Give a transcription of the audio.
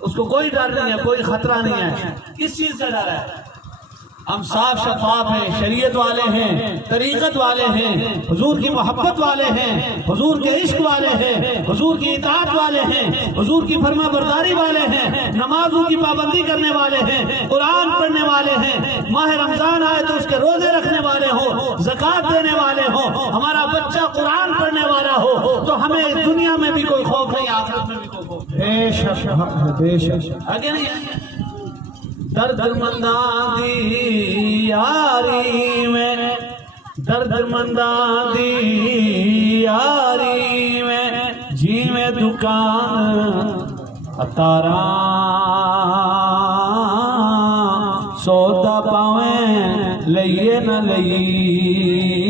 اس کو کوئی ڈر نہیں ہے، کوئی خطرہ نہیں ہے۔ کس چیز سے ڈر ہے؟ ہم صاف شفاف ہیں، شریعت والے ہیں، طریقت والے ہیں، حضور کی محبت والے ہیں، حضور کے عشق والے ہیں، حضور کی اطاعت والے ہیں، حضور کی فرما برداری والے ہیں، نمازوں کی پابندی کرنے والے ہیں، قرآن پڑھنے والے ہیں، ماہ رمضان آئے تو اس کے روزے رکھنے والے ہوں، زکوٰۃ دینے والے ہوں، ہمارا بچہ قرآن پڑھنے والا ہو، تو ہمیں اس دنیا میں بھی کوئی خوف نہیں، آخرت میں بھی کوئی خوف نہیں۔ بے شک حق ہے، بے شک۔ آگے نہیں درد منداں دی یاری میں، درد منداں دی یاری میں، جی میں دکان اتاراں سودا پاویں لئیے نہ لئی